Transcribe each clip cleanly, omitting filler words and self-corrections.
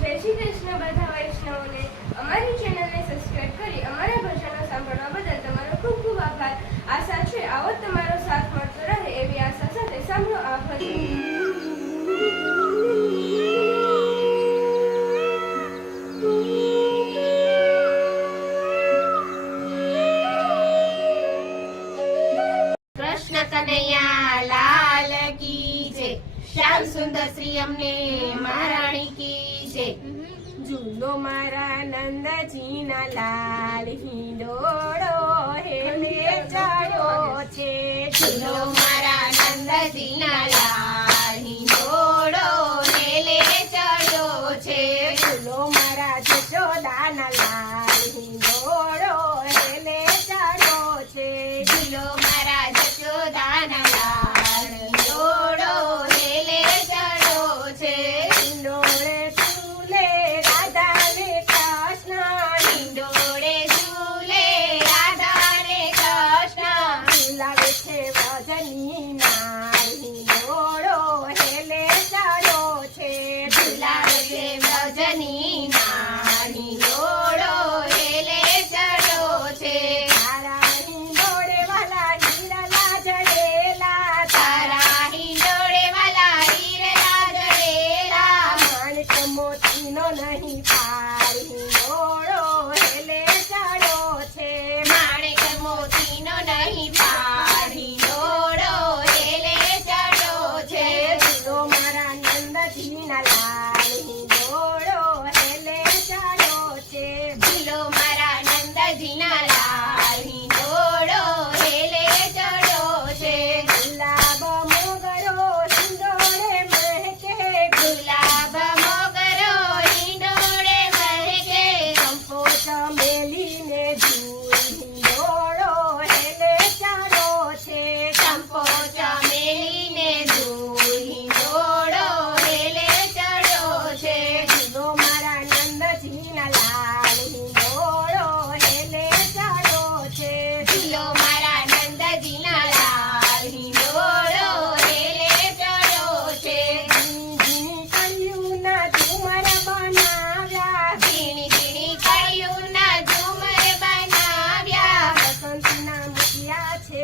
જય શ્રી કૃષ્ણ બધા વૈષ્ણવોને અમારી ચેનલને સબસ્ક્રાઇબ કરી અમારા ભજનો સાંભળવા બદલ તમારો ખૂબ ખૂબ આભાર. આશા છે આવો તમારો સાથ મળતો રહે એવી આશા સાથે સાંભળો આ ભજન. કૃષ્ણ કનૈયા લાલ કી જય. શ્યામ સુંદર શ્રી અમને મહારાણી કી જય. ઝૂલો મારા નંદજીના લાલ હિંડોળો હેલે ચડ્યો છે. ઝૂલો મારા નંદજીના લાલ હિંડોળો હેલે ચડ્યો છે. ઝૂલો મારા જશોદાના લાલ હિંડોળો હેલે ચડ્યો છે. ઝૂલો મારા જશોદાના લાલ હિંડોળો હેલે ચડ્યો છે. હિંડોળે ઝૂલે રાધાને કૃષ્ણ હિંડોળે ઝૂલે રાધા ને કૃષ્ણ. ઝુલાવે છે વ્રજની નાર હિંડોળો હેલે ચડ્યો છે. ઝુલાવે છે વ્રજની નાર હિંડોળો હેલે ચડ્યો છે. તારા હિંડોળે વાલા હીરલા જડેલા તારા હિંડોળે વાલા હીરલા જડેલા. માણક મોતીનો નહીં પાર હિંડોળો હેલે ચડ્યો છે. માણેક મોતીનો નહીં પાર હિંડોળો હેલે ચડ્યો છે. ઝૂલો મારા નંદજીના લાલ હિંડોળો હેલે ચડ્યો છે. ઝૂલો મારા નંદજીના લાલ હિંડોળો હેલે ચડ્યો છે. ગુલાબ મોગરો હિંડોળે મહેકે ગુલાબ મોગરો હિંડોળે મહેકે. ચંપો ચમેલીને ઝૂલ હિંડોળો હેલે ચડ્યો છે. ચંપો ચમેલીને ધૂળ હિંડોળો હેલે ચડ્યો છે. ઝૂલો મારા નંદજીના લાલ હિંડોળો હેલે ચડ્યો છે. ઝૂલો મારા નંદજીના લાલ હિંડોળો હેલે ચડ્યો છે. ઝીણી કળિયુંના ઝુમર બનાવ્યા ઝીણી ઝીણી કળિયુંના ઝુમર બનાવ્યા. વસંતના મૂક્યા છે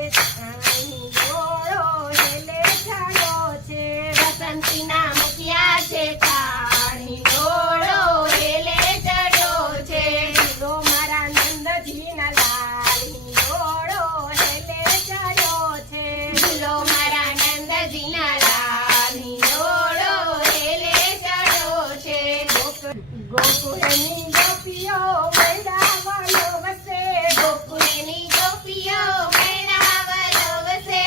હિંડોળો હેલે ચડ્યો છે. વસંતીના મૂક્યા છે તાળ હિંડોળો હેલે ચડ્યો છે. ઝૂલો મારા નંદજીના લાલ હિંડોળો હેલે ચડ્યો છે. ઝૂલો મારા નંદજીના લાલ હિંડોળો હેલે ચડ્યો છે. ગોકુળની ગોપીઓ મેળાવલો વસે ગોકુળની ગોપીઓ મેળાવલો વસે.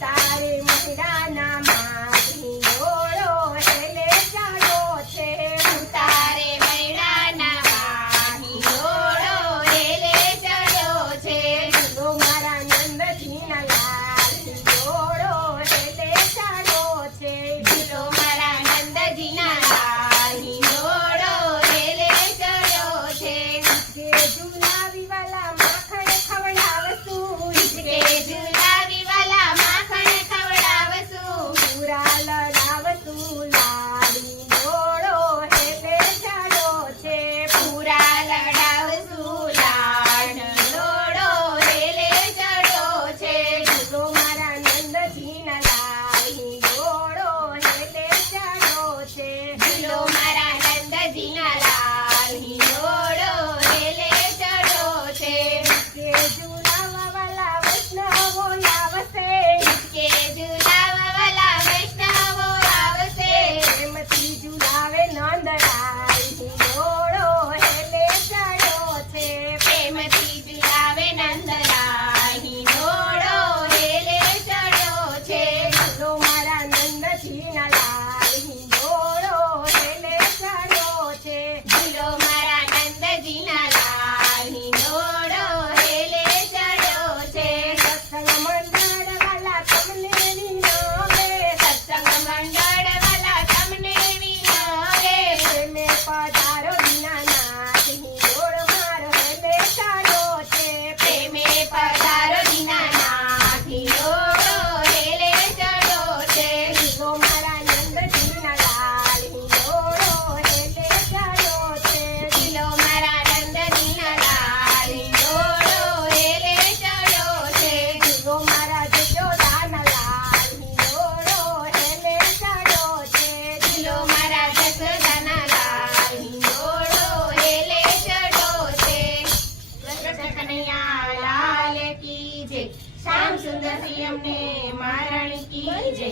તારે મહિરાના માગ હિંડોળો હેલે ચડ્યો છે. તારે મૈડાના માં હિંડોળો હેલે ચડ્યો છે. ઝૂલો મારા નંદજીના લાલ હિંડોળો હેલે ચડ્યો છે. ઝૂલો મારા નંદજીના લાલ હિંડોળો હેલે ચડ્યો છે. લો મારા જસદાના લાલ હિંડોળો હેલે ચડો છે કૃષ્ણ કનૈયા લાલ કી જય શ્યામ સુંદર શ્રી અમને મહારાણી કી જય